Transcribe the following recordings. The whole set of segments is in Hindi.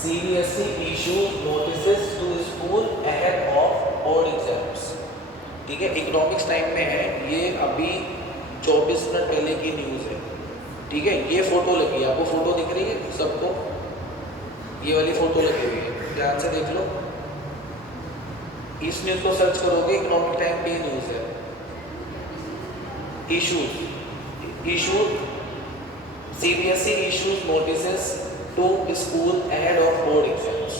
CBSE issues notices to school ahead of board exams। ठीक है, इकोनॉमिक्स टाइम में है ये, अभी 24 मिनट पहले की न्यूज़ है। ठीक है, ये फोटो लगी है, आपको फोटो दिख रही है सबको? ये वाली फोटो लगी हुई है, ध्यान से देख लो। इस न्यूज़ को सर्च करोगे, इकोनॉमिक टाइम की न्यूज़ है। Issue CBSE issues notices to school ahead of board exams।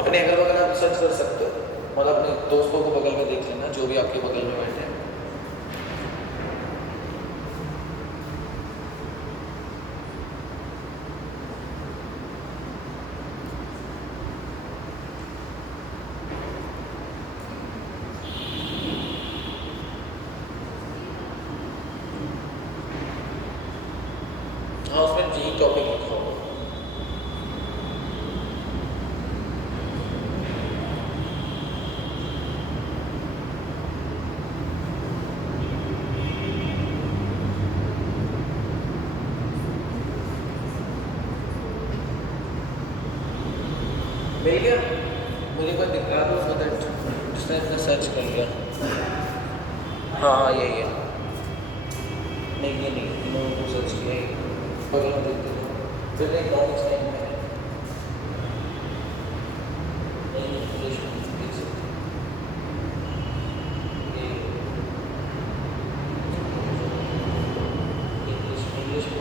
अपने अगल बगल आप सर्च कर सकते हो और अपने दोस्तों को बगल में देख लेना, जो भी आपके बगल में बैठे हैं। हाँ, उसमें जी टॉपिक लिखा होगा। मिल गया? मुझे कोई दिख रहा था उसमें, जिसने इसने सर्च कर लिया। हाँ, यही है। नहीं, ये नहीं, इन्होंने तो सर्च किया ही। बगल में देखते हो, फिर इकोनॉमिक्स टाइम में है। नहीं, इंग्लिश में देख सकते हो। ये इंग्लिश में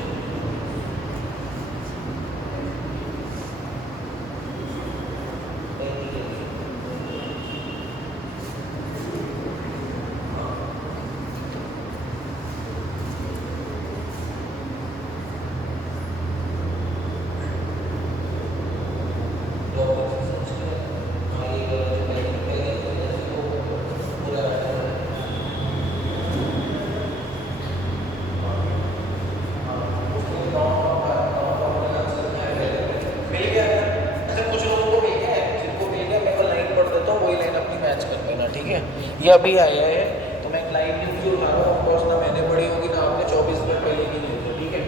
ये अभी आया है, तो मैं एक लाइन न्यूज़ जो उठा रहा हूँ, ऑफ कोर्स ना मैंने पढ़ी होगी ना आपने, 24 मिनट पहले की न्यूज़ है। ठीक है,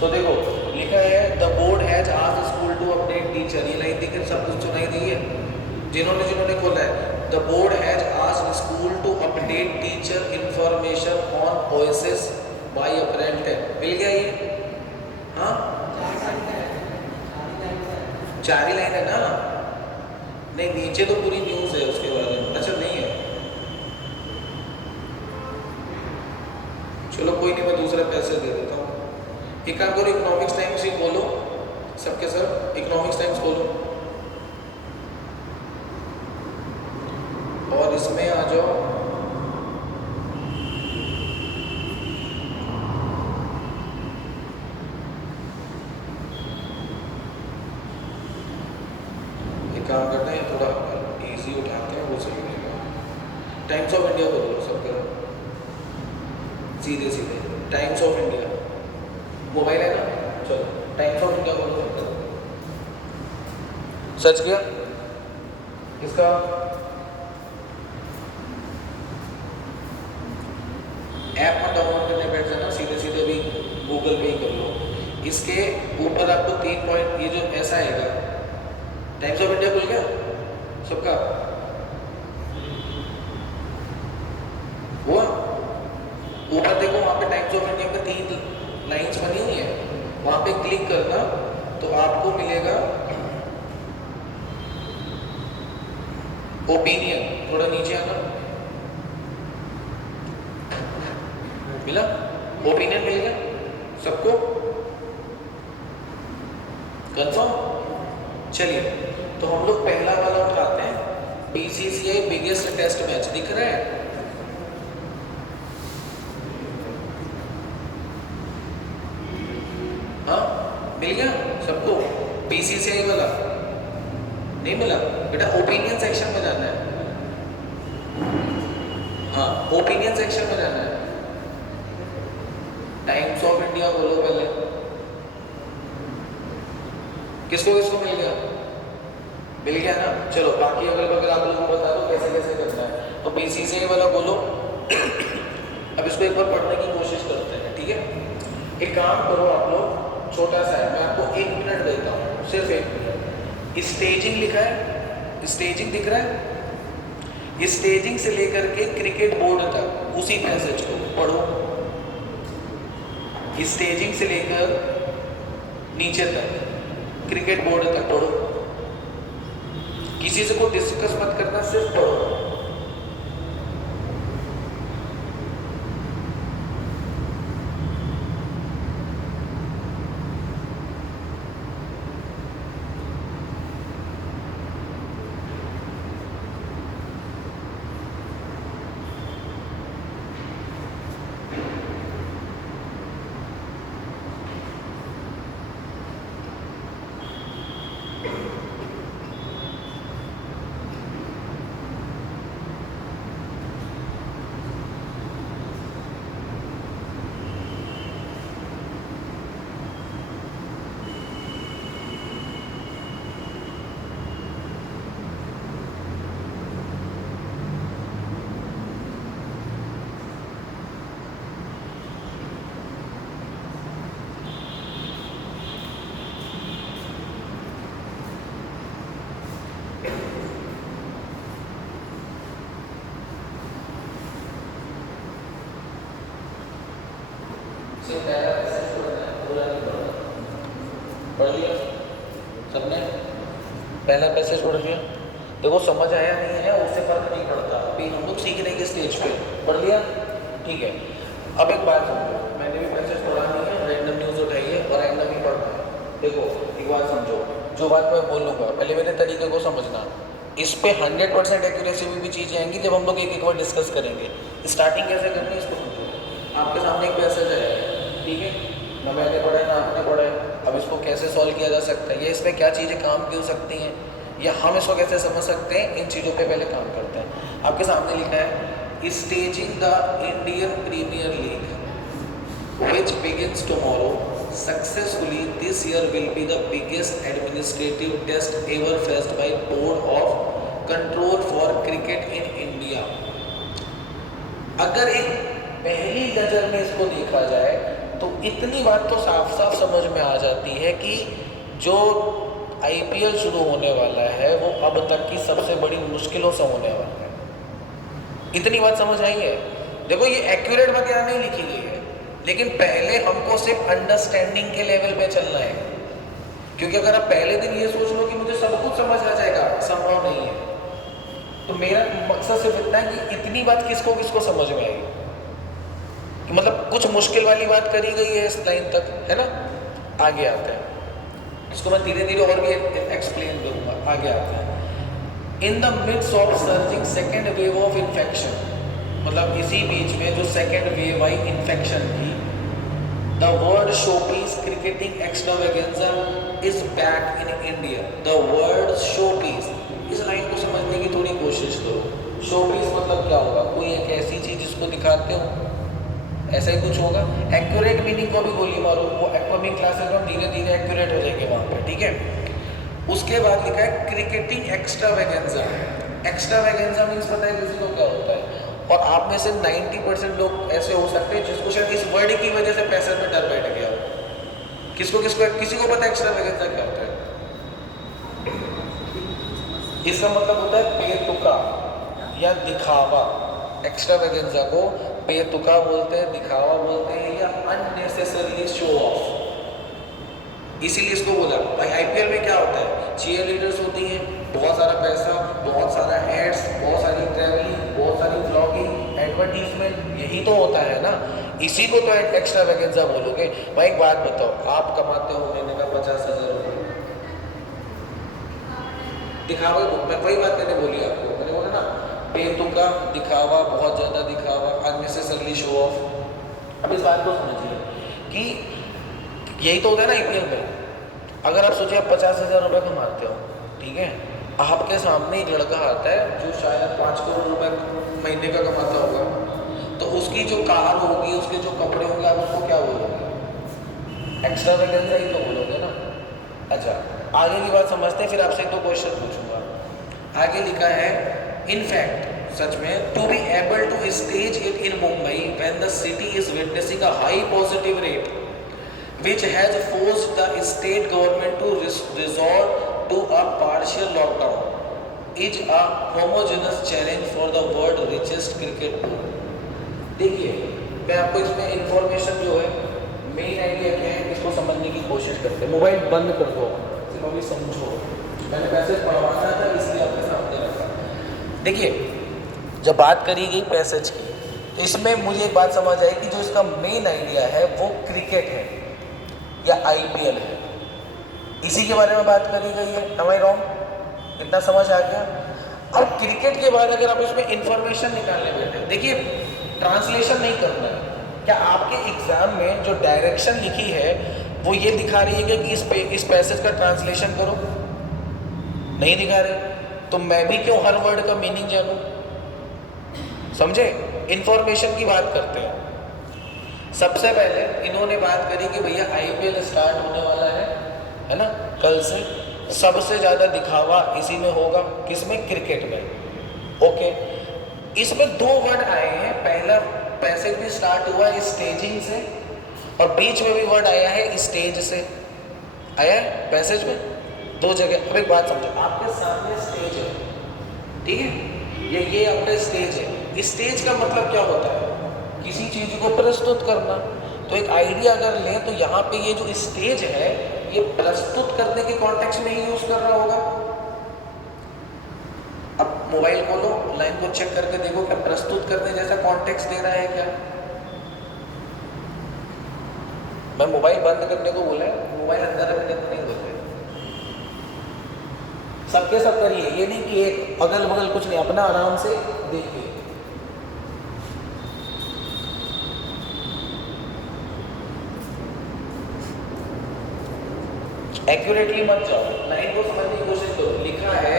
सो देखो लिखा है the board has asked school to update teacher. ये लाइन दिख सब कुछ सुनाई दी है जिन्होंने खोला है। The board has asked school to update teacher information on OSS by April 10। मिल गया ये? हाँ, 4 ही लाइन है ना? नहीं, नीचे तो पूरी न्यूज़ है उसके बारे में। अच्छा, नहीं है, चलो कोई नहीं, मैं दूसरा पैसे दे देता हूँ। एक काम करो, इकोनॉमिक्स टाइम्स ही खोलो सबके सब, इकोनॉमिक्स टाइम्स खोलो और इसमें आ जाओ। एक काम करते हैं, थोड़ा इजी उठाते हैं, वो सही रहेगा। टाइम्स ऑफ इंडिया खोलो सबके, सीधे सीधे टाइम्स ऑफ इंडिया, मोबाइल है ना? चलो टाइम्स ऑफ इंडिया खोलो सबके। सर्च किया इसका, ऐप में डाउनलोड करने बैठ जाना, सीधे सीधे भी गूगल पे ही कर लो। इसके ऊपर आपको 3 पॉइंट, ये जो ऐसा आएगा, टाइम्स ऑफ इंडिया खुल गया सबका? हुआ? ऊपर देखो, वहाँ पे टाइम्स ऑफ इंडिया में 3 लाइंस बनी हुई है, वहाँ पे क्लिक करना तो आपको मिलेगा ओपिनियन। थोड़ा नीचे आना, मिला? ओपिनियन मिल गया सबको? कंफर्म? चलिए, तो हम लोग पहला वाला उठाते हैं, बीसीसीआई बिगेस्ट टेस्ट मैच। दिख रहा है? हाँ, मिल गया सबको? बीसीसीआई वाला नहीं मिला बेटा? ओपिनियन सेक्शन में जाना है। हाँ, ओपिनियन सेक्शन में जाना है। टाइम्स ऑफ इंडिया बोलो पहले। किसको किसको मिल गया? मिल गया ना? चलो बाकी अगल बगल आप लोगों को बता दो कैसे कैसे करना है। तो बीसीसीआई वाला बोलो। अब इसको एक बार पढ़ने की कोशिश करते हैं, ठीक है? एक काम करो आप लोग, छोटा सा है, मैं आपको 1 मिनट देता हूँ, सिर्फ 1 मिनट। स्टेजिंग लिखा है, स्टेजिंग दिख रहा है, स्टेजिंग से लेकर के क्रिकेट बोर्ड तक उसी पैसेज को पढ़ो, स्टेजिंग से लेकर नीचे तक क्रिकेट बोर्ड तक पढ़ो, किसी से को डिस्कस मत करना, सिर्फ पढ़ो। पढ़ लिया सबने? पहला पैसेज पढ़ लिया? देखो समझ आया नहीं है उससे फर्क नहीं पड़ता, अभी हम लोग सीख रहे हैं स्टेज पे। पढ़ लिया? ठीक है। अब एक बात समझो, मैंने भी पैसेज पढ़ा नहीं है, रैंडम न्यूज़ उठाई है और रैंडम ही पढ़ना है। देखो एक बात समझो, जो बात मैं बोलूँगा पहले मेरे तरीके को समझना, इस पे 100% एक्यूरेसी में भी चीज़ें आएंगी जब हम लोग एक एक बार डिस्कस करेंगे। स्टार्टिंग कैसे करनी है इसको समझो। आपके सामने एक पैसेज है, ठीक है, ना मैंने पढ़ा है ना आपने पढ़ा है। अब इसको कैसे सॉल्व किया जा सकता है, ये इसमें क्या चीज़ें काम की हो सकती हैं, या हम इसको कैसे समझ सकते हैं, इन चीज़ों पे पहले काम करते हैं। आपके सामने लिखा है staging the Indian Premier League which begins tomorrow successfully this year will be the biggest administrative test ever faced by board of control for cricket in India. अगर एक पहली नज़र में इसको देखा जाए तो इतनी बात तो साफ साफ समझ में आ जाती है कि जो आईपीएल शुरू होने वाला है वो अब तक की सबसे बड़ी मुश्किलों से होने वाला है। इतनी बात समझ आई है? देखो ये एक्यूरेट वगैरह नहीं लिखी गई है, लेकिन पहले हमको सिर्फ अंडरस्टैंडिंग के लेवल पे चलना है, क्योंकि अगर आप पहले दिन ये सोच लो कि मुझे सब कुछ समझ आ जाएगा, संभव नहीं है। तो मेरा मकसद सिर्फ इतना है कि इतनी बात किसको किसको समझ में आएगी, मतलब कुछ मुश्किल वाली बात करी गई है इस लाइन तक, है ना। आगे आते हैं, इसको मैं धीरे धीरे और भी एक्सप्लेन करूंगा। आगे आते हैं, in the mids of surging second wave of infection, मतलब इसी बीच में जो सेकेंड वेव आई इन्फेक्शन की, the word showpiece cricketing extravaganza is back in India. The word showpiece, इस लाइन को समझने की थोड़ी कोशिश करो। शोपीस मतलब क्या होगा? कोई एक ऐसी चीज जिसको दिखाते हो, ऐसा ही कुछ होगा। एक्यूरेट मीनिंग को भी गोली मारो, वो अपकमिंग क्लासेस में धीरे धीरे एक्यूरेट हो जाएंगे वहाँ पे, ठीक है। उसके बाद लिखा है क्रिकेटिंग एक्स्ट्रावेगेंजा। एक्स्ट्रावेगेंजा मीन्स पता है किसी को क्या होता है? और आप में से 90% लोग ऐसे हो सकते हैं जिसको शायद इस वर्ड की वजह से पैसे में डर बैठ गया हो। किसी को पता है एक्स्ट्रावेगेंजा क्या होता है? इसका मतलब होता है बेतुका या दिखावा। एक्स्ट्रावेगेंजा को बेतुका बोलते हैं, दिखावा बोलते हैं, या अननेसेसरली शो ऑफ। इसीलिए इसको बोला। भाई आईपीएल में क्या होता है? चीयर लीडर्स होती हैं, बहुत सारा पैसा, बहुत सारा एड्स, बहुत सारी ट्रैवलिंग, बहुत सारी व्लॉगिंग, एडवर्टीजमेंट, यही तो होता है ना। इसी को तो एक्स्ट्रावेगेंजा बोलोगे। भाई एक बात बताओ, आप कमाते हो महीने का 50,000 रुपये, दिखावा, वही बात मैंने बोली आपको, मैंने बोला ना बेतुका, दिखावा, बहुत ज़्यादा दिखावा, अननेसेसरली शो ऑफ। अब इस बात को समझिए कि यही तो होता है ना आईपीएल में। अगर आप सोचिए आप 50,000 रुपये कमाते हो, ठीक है, आपके सामने एक लड़का आता है जो शायद 5 करोड़ रुपए महीने का कमाता होगा, तो उसकी जो कार होगी, उसके जो कपड़े होंगे, आप उसको क्या बोलोगे? एक्स्ट्रावेगेंजा ही तो बोलोगे ना। अच्छा, आगे की बात समझते हैं, फिर आपसे एक दो क्वेश्चन पूछूंगा। आगे लिखा है इनफैक्ट, सच में, to be able to stage it in Mumbai when the city is witnessing a high positive rate, which has forced the state government to resort to a partial lockdown, is a homogeneous challenge for the world richest cricket tour. देखिए, मैं आपको इसमें इंफॉर्मेशन जो है मेन आइडिया क्या है इसको समझने की कोशिश करते हैं। मोबाइल बंद कर दो, सिर्फ अभी समझो। मैंने पैसेज पढ़वाना था इसलिए आपके सामने रखा। देखिए, जब बात करी गई पैसेज की तो इसमें मुझे एक बात समझ आई कि जो इसका मेन आइडिया है वो क्रिकेट है या आईपीएल है, इसी के बारे में बात करी गई है। Am I wrong? इतना समझ आ गया? अब क्रिकेट के बाद अगर आप इसमें इंफॉर्मेशन निकालने बैठे, देखिए ट्रांसलेशन नहीं करना है। क्या आपके एग्जाम में जो डायरेक्शन लिखी है वो ये दिखा रही है कि इस पैसेज का ट्रांसलेशन करो? नहीं दिखा रहे, तो मैं भी क्यों हर वर्ड का मीनिंग जानूं? समझे? इंफॉर्मेशन की बात करते हैं। सबसे पहले इन्होंने बात करी कि भैया आईपीएल स्टार्ट होने वाला है ना, कल से। सबसे ज्यादा दिखावा इसी में होगा, किसमें? क्रिकेट में। ओके, इसमें दो वर्ड आए हैं। पहला पैसेज भी स्टार्ट हुआ है स्टेजिंग से और बीच में भी वर्ड आया है स्टेज से। आया है पैसेज में दो जगह। अब एक बात समझो, आपके सामने स्टेज है, ठीक है, ये आपका स्टेज है। स्टेज का मतलब क्या होता है? किसी चीज को प्रस्तुत करना। तो एक आइडिया अगर लें तो यहाँ पे ये जो स्टेज है ये प्रस्तुत करने के कॉन्टेक्स्ट में ही यूज कर रहा होगा। अब मोबाइल खोलो, लाइन को चेक करके देखो क्या प्रस्तुत करने जैसा कॉन्टेक्स्ट दे रहा है क्या? मैं मोबाइल बंद करने को बोला है, मोबाइल अंदर रखने को नहीं बोला है। सबके सब करिए, ये नहीं कि एक अगल बगल कुछ नहीं, अपना आराम से देखिए। एक्यूरेटली मत जाओ, लाइन को समझने की कोशिश करो। लिखा है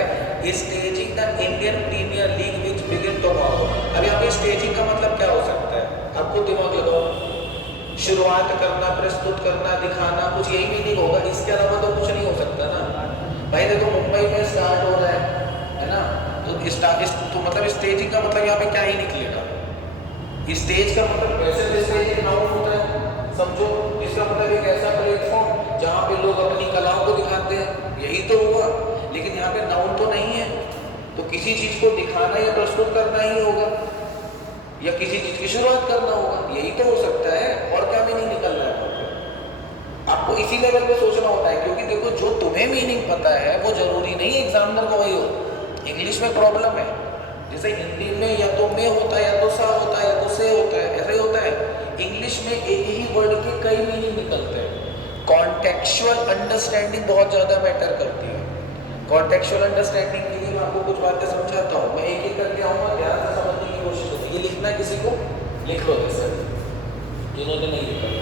staging the Indian Premier League which begin tomorrow. अब यहाँ पे स्टेजिंग का मतलब क्या हो सकता है? आपको दिमाग लगाओ। शुरुआत करना, प्रस्तुत करना, दिखाना, कुछ यही मीनिंग होगा। इसके अलावा तो कुछ नहीं हो सकता ना भाई। देखो मुंबई में स्टार्ट हो रहा है ना, तो मतलब स्टेजिंग का मतलब यहाँ पे क्या ही निकलेगा? स्टेज का मतलब वैसे स्टेज एक नाउन होता है, समझो। इसका मतलब एक ऐसा प्लेटफॉर्म जहाँ पे लोग अपनी कलाओं को दिखाते हैं, यही तो हुआ। लेकिन यहाँ पे नाउन तो नहीं है, तो किसी चीज को दिखाना या प्रस्तुत करना ही होगा या किसी चीज की शुरुआत करना होगा, यही तो हो सकता है। और क्या मीनिंग निकल रहा है? आपको इसी लेवल पे सोचना होता है, क्योंकि देखो जो तुम्हें मीनिंग पता है वो जरूरी नहीं एग्जामिनर को वही हो। इंग्लिश में प्रॉब्लम है, जैसे हिंदी में या तो में होता है, या तो सा होता है, या तो से होता है, ऐसा ही होता है। इंग्लिश में एक ही वर्ड के कई मीनिंग निकलते हैं। कॉन्टेक्चुअल अंडरस्टैंडिंग बहुत ज़्यादा मैटर करती है। कॉन्टेक्चुअल अंडरस्टैंडिंग के लिए मैं आपको कुछ बातें समझाता हूँ। मैं एक एक करके आऊँगा, ध्यान से समझने की कोशिश करूँ। ये लिखना है, किसी को लिख लो जैसे जिन्होंने नहीं लिखा,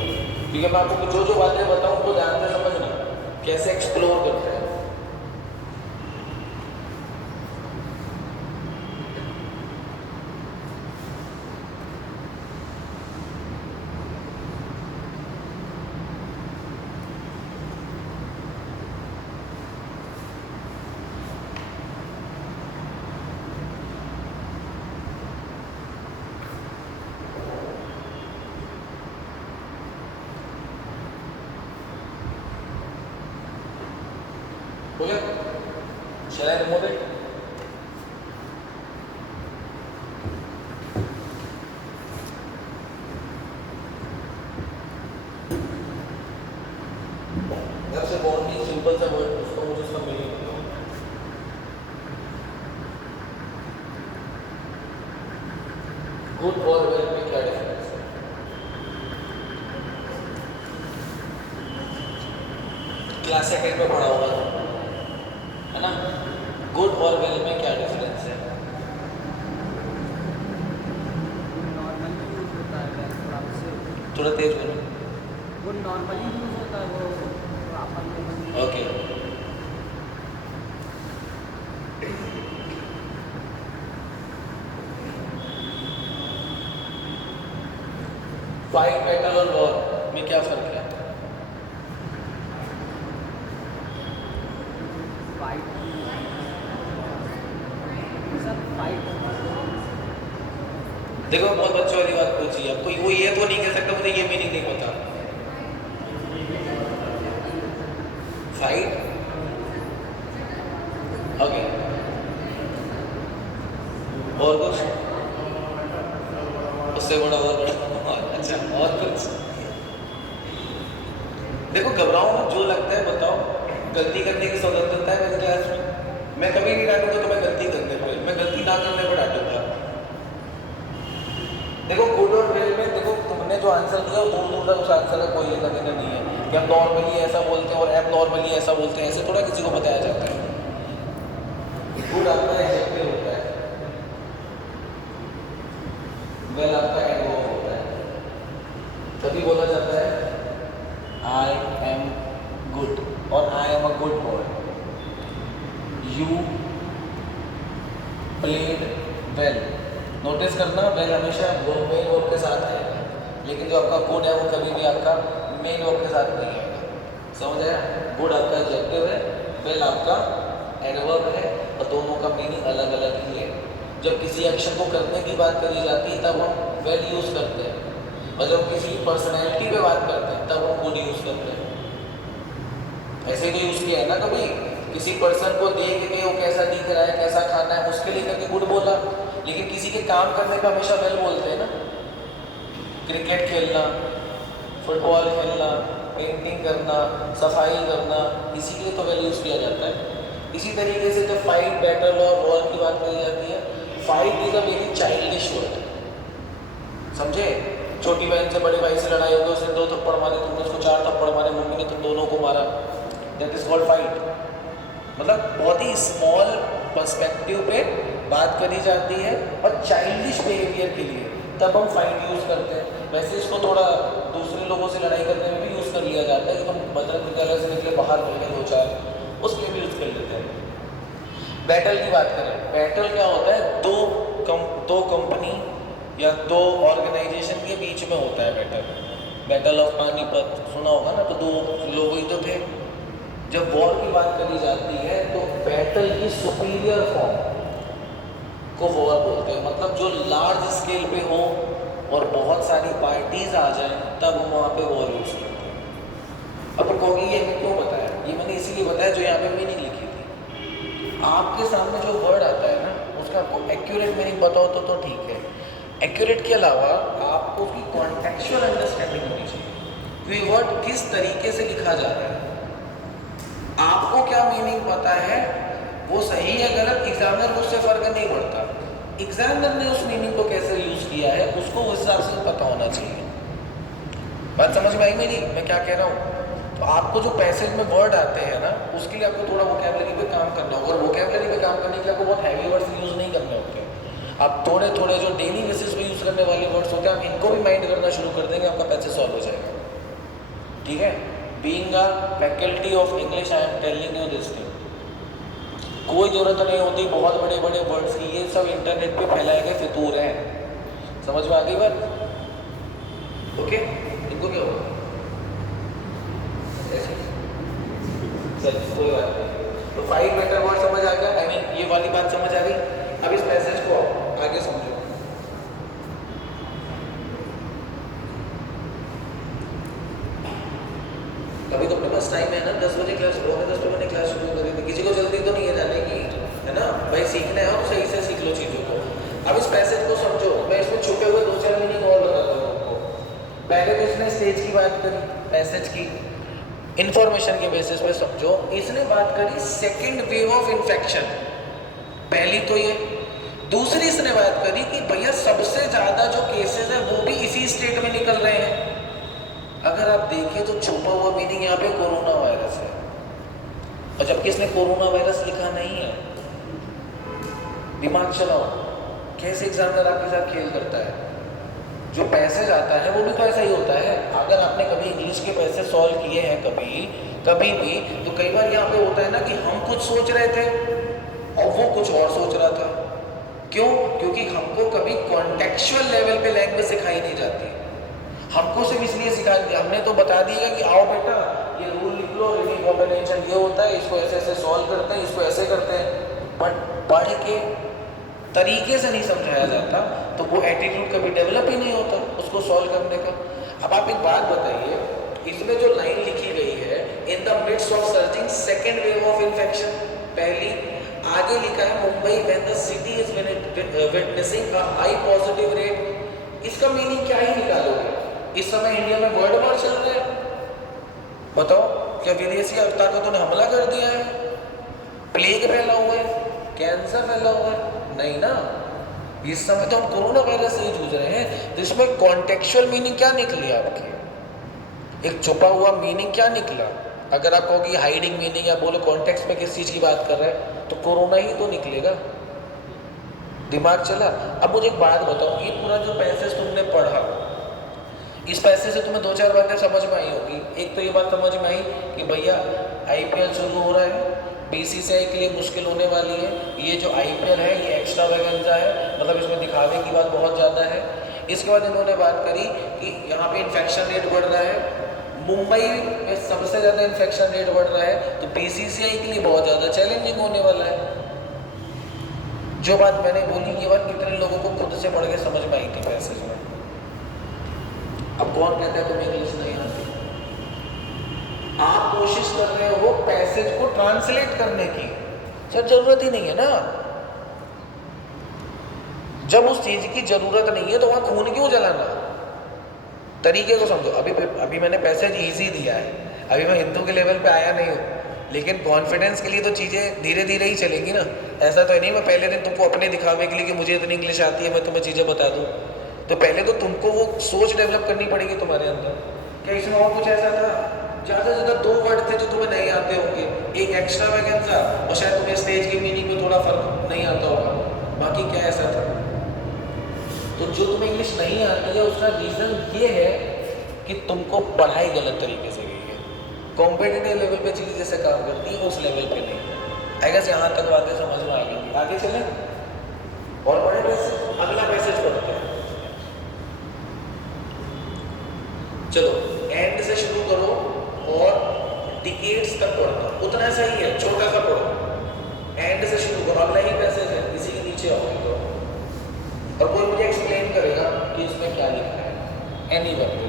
क्योंकि मैं आपको जो जो बातें बताऊँ तो ध्यान से समझना कैसे एक्सप्लोर करते हैं। हो गया? Shall I remove it? सबसे बहुत ही सिंपल सा वर्ड, उसको मुझे उसका मीनिंग बताओ। गुड और वेल में क्या डिफरेंस है? क्लास सेकंड में पढ़ा होगा है ना। गुड और वेल में क्या डिफरेंस है? थोड़ा तेज बोलो। वो नॉर्मली यूज होता है, वो अपन ओके। फाइट, बैटल और वॉर में क्या फर्क है? देखो बहुत बच्चों वाली बात पूछी आपको, वो ये तो नहीं कह सकता मुझे ये मीनिंग नहीं पता। फाइट, ओके, और कुछ उससे बड़ा और बड़ा, अच्छा और कुछ? देखो घबराओ मत, जो लगता है बताओ। गलती करने की स्वतंत्रता है मेरी क्लास में, मैं कभी नहीं डांटूंगा तो मैं गलती करने पर, मैं गलती ना करने पर डांटूंगा। देखो गुड और वेल में देखो तुमने जो आंसर दिया वो दूर दूर तक उस आंसर का कोई लेना देना नहीं है कि हम नॉर्मली ऐसा बोलते हैं और एब नॉर्मली ऐसा बोलते हैं, ऐसे थोड़ा किसी को बताया जाता है। गुड आपका एडजेक्टिव होता है, वेल आपका एडवर्ब होता है। तभी बोला जाता है आई एम गुड और I am a good boy. You played well, notice करना वेल हमेशा मेन वर्ब के साथ आएगा, लेकिन जो आपका गुड है वो कभी भी आपका मेन वर्ब के साथ नहीं आएगा। समझ आया? गुड आपका एडजेक्टिव है, वेल आपका एडवर्ब है, और दोनों का मीनिंग अलग अलग ही है। जब किसी एक्शन को करने की बात करी जाती है तब हम वेल यूज़ करते हैं, और जब किसी पर्सनैलिटी पे बात करते हैं तब हम गुड यूज़ करते हैं। ऐसे तो यूज़ किया है ना कभी, किसी पर्सन को देख के वो कैसा दिख रहा है, कैसा खाना है, उसके लिए करके गुड बोला, लेकिन किसी के काम करने का हमेशा वेल बोलते हैं ना। क्रिकेट खेलना, फुटबॉल खेलना, पेंटिंग करना, सफाई करना, इसी के लिए तो वेल यूज़ किया जाता है। इसी तरीके से जब फाइट, बैटल और वॉर की बात करी जाती है, fight is a very childish word. समझे? छोटी बहन से बड़े भाई से लड़ाई हो गई, उसे 2 थप्पड़ मारे, तुमने उसको 4 थप्पड़ मारे, मम्मी ने तुम दोनों को मारा, दैट इज कॉल्ड फाइट। मतलब बहुत ही स्मॉल पर्सपेक्टिव पे बात करी जाती है और चाइल्डिश बिहेवियर के लिए तब हम फाइट यूज़ करते हैं। वैसे इसको थोड़ा दूसरे लोगों से लड़ाई करने में भी यूज़ कर लिया जाता है कि तुम बजरंग विद्यालय से निकले बाहर मिल गए 2-4, उसके भी यूज़ कर लेते हैं। बैटल की बात करें, बैटल क्या होता है? दो कंपनी या 2 ऑर्गेनाइजेशन के बीच में होता है बैटल। बैटल ऑफ पानीपत सुना होगा ना, तो 2 लोग ही तो थे। जब वॉर की बात करी जाती है तो बैटल की सुपीरियर फॉर्म को वॉर बोलते हैं, मतलब जो लार्ज स्केल पे हो और बहुत सारी पार्टीज आ जाएं तब हम वहाँ पे वॉर यूज़ करते हैं। अब कहोगे ये हमें क्यों बताया? ये मैंने इसीलिए बताया जो यहाँ पे मीनिंग लिखी थी। आपके सामने जो वर्ड आता है ना, उसका आपको एक्यूरेट मीनिंग बताओ तो ठीक है। एक्यूरेट के अलावा आपको उसकी कॉन्टेक्चुअल अंडरस्टैंडिंग होनी चाहिए कि वर्ड किस तरीके से लिखा जा रहा है, आपको क्या मीनिंग पता है, वो सही है गलत एग्जामिनर को उससे फर्क नहीं पड़ता। एग्जामिनर ने उस मीनिंग को कैसे यूज़ किया है उसको उस हिसाब से पता होना चाहिए। बात समझ में आई मेरी, मैं क्या कह रहा हूँ? तो आपको जो पैसेज में वर्ड आते हैं ना, उसके लिए आपको थोड़ा वोकैबुलरी पे काम करना होगा, और वोकैबुलरी पे काम करने के लिए आपको बहुत हैवी वर्ड्स यूज़ नहीं करने होते। आप थोड़े थोड़े जो डेली बेसिस पे यूज़ करने वाले वर्ड्स होते हैं, आप इनको भी माइंड करना शुरू कर देंगे, आपका पैसेज सॉल्व हो जाएगा। ठीक है? Being a faculty of English I am telling you this thing. कोई ज़रूरत नहीं होती बहुत बड़े बड़े वर्ड्स की, ये सब इंटरनेट पे फैलाए गए फितूर हैं। समझ में आ गई बात? ओके, इनको क्या होगा? ऐसे चल कोई बात नहीं। तो फाइट बेटर वर्ड समझ आ गया, आई मीन ये वाली बात समझ आ गई। अब इस पैसेज को आगे समझो। अभी तो अपने पास टाइम है ना, 10 बजे क्लास, 10 बजे क्लास शुरू करी थी, किसी को जल्दी तो नहीं है जाने की, है ना भाई? सीखना है और सही से सीख लो चीज़ों को। अब इस पैसेज को समझो, मैं इसमें छुपे हुए 2-4 मीनिंग और बताता हूँ आपको। पहले तो इसने स्टेज की बात करी, पैसेज की इंफॉर्मेशन के बेसिस पे समझो। इसने बात करी सेकेंड वेव ऑफ इन्फेक्शन, पहली तो ये। दूसरी इसने बात करी कि भैया सबसे ज़्यादा जो केसेस है वो भी इसी स्टेट में निकल रहे हैं। अगर आप देखें तो छुपा हुआ मीनिंग यहाँ पे कोरोना वायरस है, और जबकि इसने कोरोना वायरस लिखा नहीं है। दिमाग चलाओ, कैसे एग्जामिनर आपके साथ खेल करता है। जो पैसेज आता है वो भी तो ऐसा ही होता है। अगर आपने कभी इंग्लिश के पैसेज सॉल्व किए हैं कभी भी, तो कई बार यहाँ पे होता है ना कि हम कुछ सोच रहे थे और वो कुछ और सोच रहा था। क्यों? क्योंकि हमको कभी कॉन्टेक्चुअल लेवल पे लैंग्वेज सिखाई नहीं जाती। हमको सिर्फ इसलिए सिखा दिया, हमने तो बता दिया कि आओ बेटा ये रूल लिख लो, रीडिंग कॉम्बिनेशन ये होता है, इसको ऐसे ऐसे सॉल्व करते हैं, इसको ऐसे करते हैं, बट पढ़ के तरीके से नहीं समझाया जाता, तो वो एटीट्यूड कभी डेवलप ही नहीं होता उसको सॉल्व करने का। अब आप एक बात बताइए, इसमें जो लाइन लिखी गई है, in the mids of surging second wave of infection. पहली आगे लिखा है Mumbai when the city is witnessing a high positive rate. इसका मीनिंग क्या ही निकालोगे? इस समय इंडिया में वर्ल्ड वॉर चल रहा है, बताओ क्या विदेशी ताकतों ने हमला कर दिया है? प्लेग फैला हुआ है, कैंसर फैला हुआ है? नहीं ना, इस समय तो हम कोरोना वायरस से ही जूझ रहे हैं। तो इसमें कॉन्टेक्चुअल मीनिंग क्या निकली आपकी? एक छुपा हुआ मीनिंग क्या निकला? अगर आप कहोगे हाइडिंग मीनिंग या बोलो कॉन्टेक्स्ट में किस चीज की बात कर रहे हैं, तो कोरोना ही तो निकलेगा। दिमाग चला? अब मुझे एक बात बताओ, ये पूरा जो पैसेज तुमने पढ़ा, इस पैसे से तुम्हें दो चार बातें समझ में आई होगी। एक तो ये बात समझ में आई कि भैया आईपीएल शुरू हो रहा है, बीसीसीआई के लिए मुश्किल होने वाली है। ये जो आईपीएल है ये एक्स्ट्रा वैगेंजा है, मतलब इसमें दिखावे की बात बहुत ज़्यादा है। इसके बाद इन्होंने बात करी कि यहाँ पे इन्फेक्शन रेट बढ़ रहा है, मुंबई में सबसे ज़्यादा इन्फेक्शन रेट बढ़ रहा है, तो बीसीसीआई के लिए बहुत ज़्यादा चैलेंजिंग होने वाला है। जो बात मैंने बोली ये बात कितने लोगों को खुद से पढ़ के समझ में आई थी पैसेज में? अब कौन कहता है तुम्हें इंग्लिश नहीं आती? आप कोशिश कर रहे हो पैसेज को ट्रांसलेट करने की, सर जरूरत ही नहीं है ना। जब उस चीज की जरूरत नहीं है तो वहां खून क्यों जलाना? तरीके को समझो। अभी मैंने पैसेज इजी दिया है, अभी मैं हिंदू के लेवल पे आया नहीं हूँ, लेकिन कॉन्फिडेंस के लिए तो चीज़ें धीरे धीरे ही चलेंगी ना। ऐसा तो है नहीं मैं पहले दिन तुमको अपने दिखावे के लिए कि मुझे इतनी इंग्लिश आती है मैं तुम्हें चीज़ें बता दूँ। तो पहले तो तुमको वो सोच डेवलप करनी पड़ेगी तुम्हारे अंदर। क्या इसमें और कुछ ऐसा था? ज़्यादा से ज़्यादा दो वर्ड थे जो तुम्हें नहीं आते होंगे, एक एक्स्ट्रा वैगेंजा और शायद तुम्हें स्टेज की मीनिंग में थोड़ा फर्क नहीं आता होगा, बाकी क्या ऐसा था? तो जो तुम्हें इंग्लिश नहीं आती है उसका रीज़न ये है कि तुमको पढ़ाई गलत तरीके से गई है। कॉम्पिटिटिव लेवल पे चीज़ जैसे काम करती है उस लेवल पे नहीं। आई गेस यहाँ तक बातें समझ में आ गई। आगे चलें और बड़े पैसेज, अगला पैसेज पढ़ते हैं। चलो एंड से शुरू करो और डिकेड्स तक पढ़ो, उतना सही है, छोटा सा पढ़ो। एंड से शुरू करो, अगला ही पैसेज है, इसी के नीचे आओगे तो और कोई मुझे एक्सप्लेन करेगा कि इसमें क्या लिखा है। एनी वन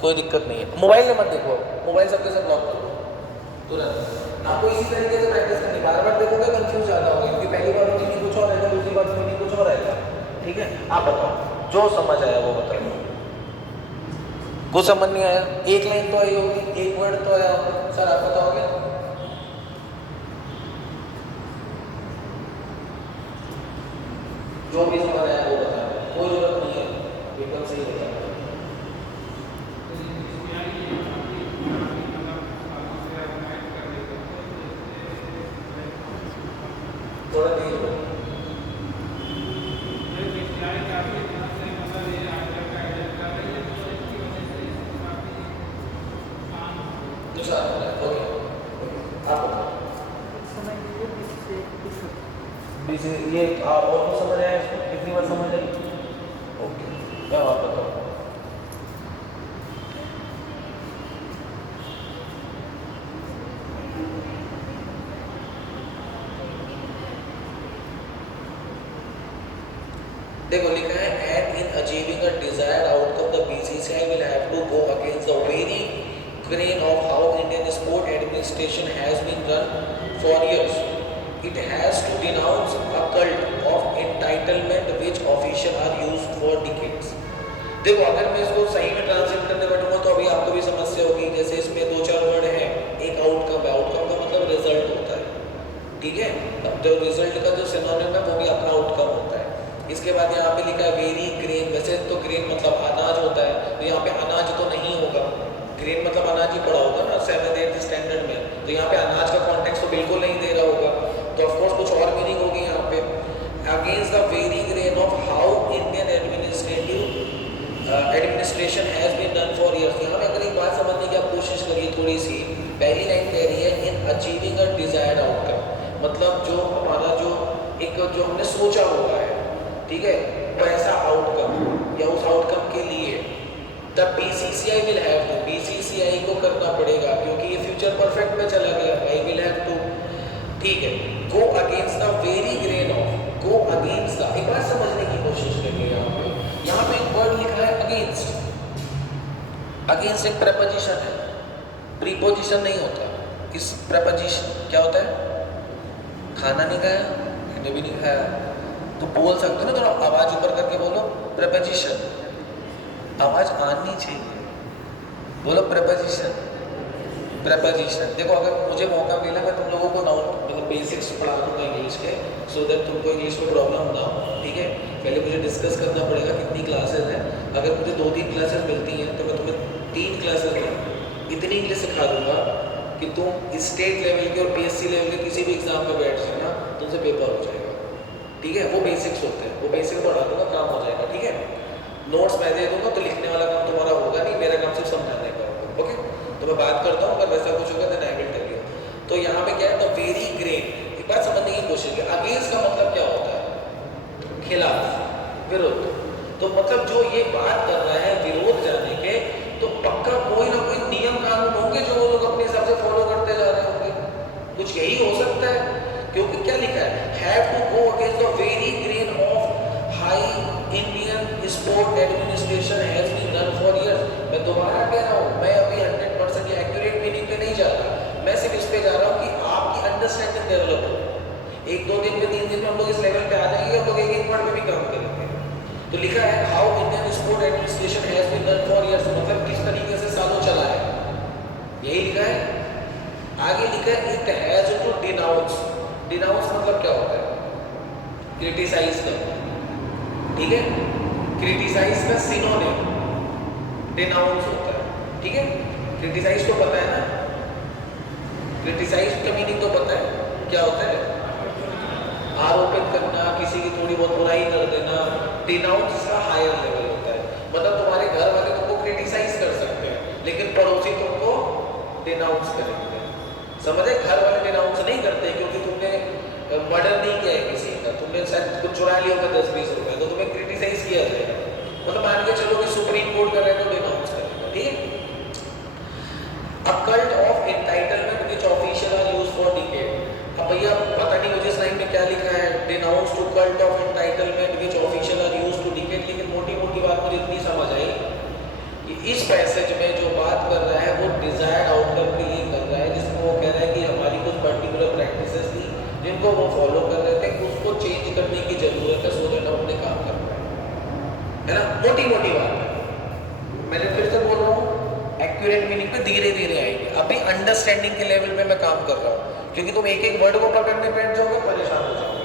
कोई दिक्कत नहीं है। मोबाइल में मत देखो, मोबाइल सबके सब ब्लॉक करो तुरंत। आपको इसी तरीके से प्रैक्टिस करनी, बार बार देखोगे कंफ्यूज ज़्यादा होगा, क्योंकि पहली बार मीनिंग कुछ और रहेगा, दूसरी बार मीनिंग कुछ और रहेगा। ठीक है, आप बताओ जो समझ आया वो बताओ। कुछ समझ नहीं आया? एक लाइन तो आई होगी, एक वर्ड तो आया होगा। सर आप बताओगे? जो भी समझ आया वो बताओ, कोई जरूरत नहीं है, एकदम सही बताओ। थोड़ा देर हो ये और कुछ समझ आया इसको? कितनी बार समझ आई? ओके, क्या आप बताओ। देखो लिखा है and in achieving a desired outcome the BCCI will have to go against the very grain of how Indian sport administration has been run for years. It has to denounce a cult of entitlement which officials are used for decades. देखो अगर मैं इसको सही में ट्रांसलेट करने बैठूंगा तो अभी आपको भी समस्या होगी। जैसे इसमें दो चार वर्ड हैं, एक आउटकम है, आउटकम का मतलब रिजल्ट होता है, ठीक है। अब जो रिजल्ट का जो सिनोनिम है वो भी अपना आउटकम होता है। इसके बाद यहाँ पे लिखा है वेरी ग्रेन, वैसे तो ग्रेन मतलब अनाज होता है, तो यहाँ पे अनाज तो नहीं होगा, ग्रेन मतलब अनाज ही पड़ा होगा ना 7th 8th स्टैंडर्ड में, तो यहाँ पे अनाज का कॉन्टेक्स्ट तो तो बिल्कुल नहीं दे रहा होगा, तो ऑफकोर्स कुछ और मीनिंग होगी यहाँ पे। Against the very grain of how Indian administration has been done for years. यहाँ पे अगर एक बात समझने की आप कोशिश करिए थोड़ी सी, पहली लाइन कह रही है इन अचीविंग अ डिजायर्ड आउटकम, मतलब जो हमारा जो हमने सोचा हुआ है, ठीक है, वैसा आउटकम या उस आउटकम के लिए the BCCI will have to, BCCI को करना पड़ेगा क्योंकि ये फ्यूचर परफेक्ट में चला गया, आई विल हैव टू, ठीक है, गो against the very grain of, go against the, एक बार समझने की कोशिश करिए यहाँ पे एक वर्ड लिखा है अगेंस्ट, अगेंस्ट एक प्रपोजिशन है, प्रीपोजिशन नहीं होता, इस प्रपोजिशन क्या होता है, खाना नहीं खाया, मैंने भी नहीं खाया, तो बोल सकते हो ना, थोड़ा आवाज ऊपर करके बोलो प्रपोजिशन, आवाज आनी चाहिए, बोलो प्रपोजिशन, प्रपोजिशन। देखो अगर मुझे मौका मिला मैं तुम लोगों को नाउन मतलब बेसिक्स पढ़ा दूंगा इंग्लिश के, सो दैट तुमको इंग्लिश में प्रॉब्लम ना हो, ठीक है। पहले मुझे डिस्कस करना पड़ेगा कितनी क्लासेस हैं, अगर मुझे 2-3 क्लासेस मिलती हैं तो मैं तुम्हें 3 क्लासेस में इतनी इंग्लिश सिखा दूंगा कि तुम स्टेट लेवल के और पीएससी लेवल के किसी भी एग्जाम में बैठ जाना, तुमसे पेपर हो जाएगा, ठीक है। वो बेसिक्स होते हैं, वो बेसिक्स पढ़ा दूंगा, काम हो जाएगा, ठीक है। नोट्स मैं दे दूंगा तो लिखने वाला काम तुम्हारा होगा नहीं, मेरा काम सिर्फ समझाने का होगा, ओके। तो मैं बात करता हूँ, अगर वैसा कुछ होगा then I will tell you. तो यहाँ पे क्या है, द वेरी ग्रेन, एक बात समझने की कोशिश की, अगेंस्ट का मतलब क्या होता है, खिलाफ, विरोध। तो मतलब जो ये बात कर रहा है विरोध जाने के, तो पक्का कोई ना कोई नियम कानून होंगे जो वो लोग अपने हिसाब से फॉलो करते जा रहे होंगे, कुछ यही हो सकता है, क्योंकि क्या लिखा है, have to go against the very grain of high Indian sport administration has been done for years. मैं दोबारा कह रहा हूँ, मैं अभी 100% एक्यूरेट मीनिंग पे नहीं जा रहा, मैं सिर्फ इस पे जा रहा हूँ कि आपकी अंडरस्टैंडिंग डेवलप हो। 1-2 दिन में 3 दिन में हम लोग इस लेवल पे आ जाएंगे, हम लोग एक वर्ड में भी काम करेंगे। तो लिखा है how Indian sport administration has been done for years, मतलब किस तरीके से सालों चला है, यही लिखा है। आगे लिखा है it has to denounce, denounce मतलब क्या होता है, क्रिटिसाइज करना, ठीक है। क्रिटिसाइज का सिनोनिम डिनाउंस होता है, ठीक है। क्रिटिसाइज तो पता है ना, क्रिटिसाइज का मीनिंग तो पता है क्या होता है, आरोपित करना, किसी की थोड़ी बहुत बुराई कर देना। डिनाउंस का हायर लेवल होता है, मतलब तुम्हारे घर वाले तुमको क्रिटिसाइज कर सकते हैं लेकिन पड़ोसी तुमको डिनाउंस करेंगे, समझे। घर वाले डिनाउंस नहीं करते क्योंकि तुमने मर्डर नहीं किया है किसी का, तुमने शायद कुछ चुरा लिया होगा 10-20 रुपए, तो तुम्हें क्रिटिसाइज किया जाएगा, मतलब मान के चलो कि सुप्रीम कोर्ट कर रहे हैं तो डिनाउंस करेगा, ठीक है। A cult of entitlement which official are used for decade. अब भैया पता नहीं मुझे इस लाइन में क्या लिखा है, denounce to cult of entitlement which official are used to decade, लेकिन मोटी-मोटी बात मुझे इतनी समझ आई कि इस पैसेज में जो बात कर रहा है वो डिजायर्ड आउटकम के लिए कर रहा है, जिसमें वो कह रहा है कि हमारी कुछ पर्टिकुलर प्रैक्टिसेस थी जिनको वो फॉलो कर रहे थे, उसको चेंज करने की जरूरत है, सो दैट हम अपने काम कर पाए, है ना। मोटी-मोटी बात है, मैंने फिर से बोल रहा हूँ, एक्यूरेट मीनिंग पे धीरे-धीरे आएंगे, अभी अंडरस्टैंडिंग के लेवल पे मैं काम कर रहा हूँ, क्योंकि तुम एक-एक वर्ड को पकड़ने बैठ जाओगे परेशान हो जाओगे,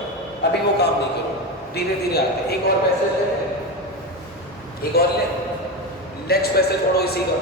अभी वो काम नहीं करूँगा, धीरे-धीरे आते। एक और पैसेज ले, एक और ले, नेक्स्ट पैसेज पढ़ो इसी का।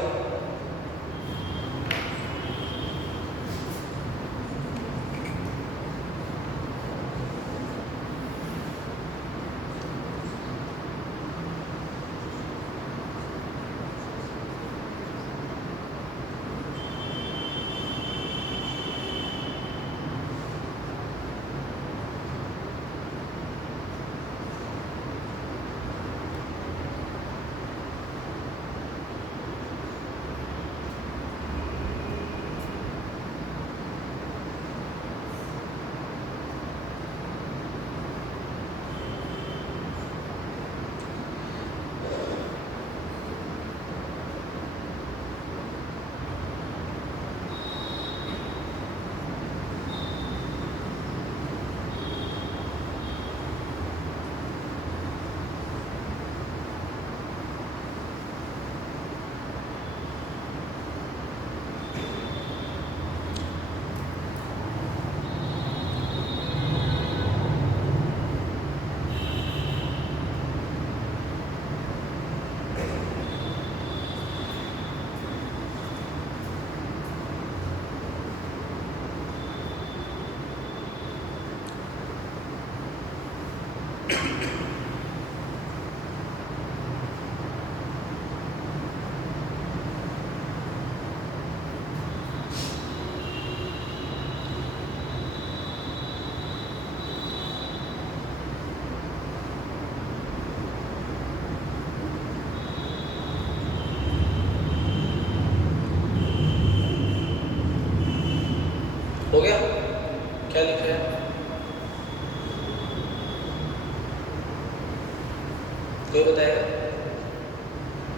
कोई बताएगा?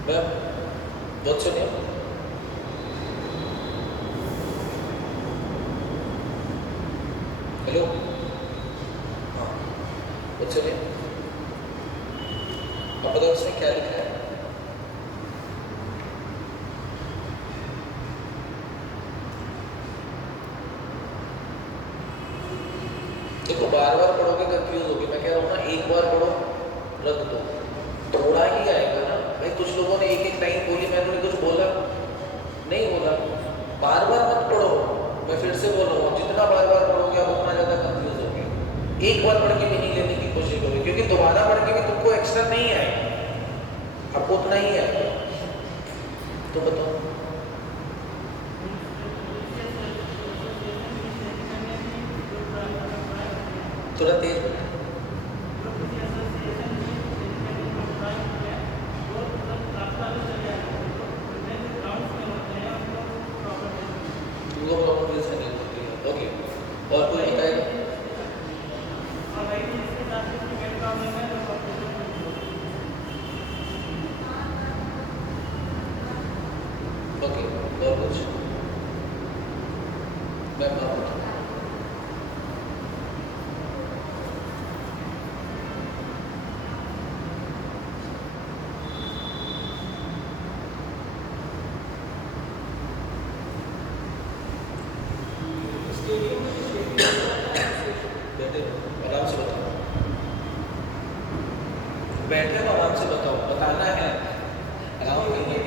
मैम बहुत सुनिए। हेलो, हाँ बहुत सुनिए। आप बताओ इसमें क्या लिखा है? देखो बार बार पढ़ोगे कंफ्यूज होगे, मैं कह रहा हूँ ना एक बार पढ़ो रख दो, थोड़ा ही आएगा ना भाई। कुछ लोगों ने एक एक लाइन बोली, मैंने कुछ बोला नहीं बोला। बार बार मत पढ़ो, मैं फिर से बोल रहा हूँ, जितना बार बार पढ़ोगे आप उतना ज़्यादा कंफ्यूज होगे। एक बार पढ़ के भी नहीं लेने की कोशिश करोगे, क्योंकि दोबारा पढ़ के भी तुमको एक्स्ट्रा नहीं आएगा, आपको उतना ही आएगा। तो बताओ। थोड़ा तेज बोलो। उनको प्रॉब्लम फेस करनी होती है। ओके, और कोई बताएगा? ओके, और कुछ? मैं आप बताऊँ? बैठे रहो, आराम से बताओ। बैठे रहो, आराम से बताओ, बताना है आराम करिए।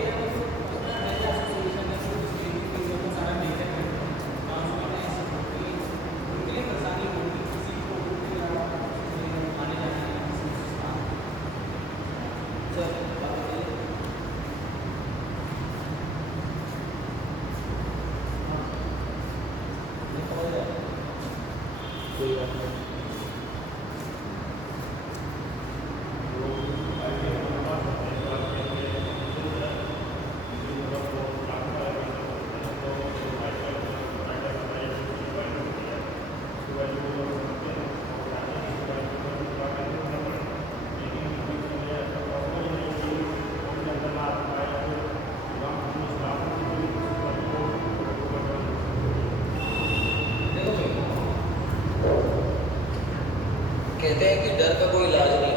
कोई बात नहीं। कहते हैं कि डर का कोई इलाज नहीं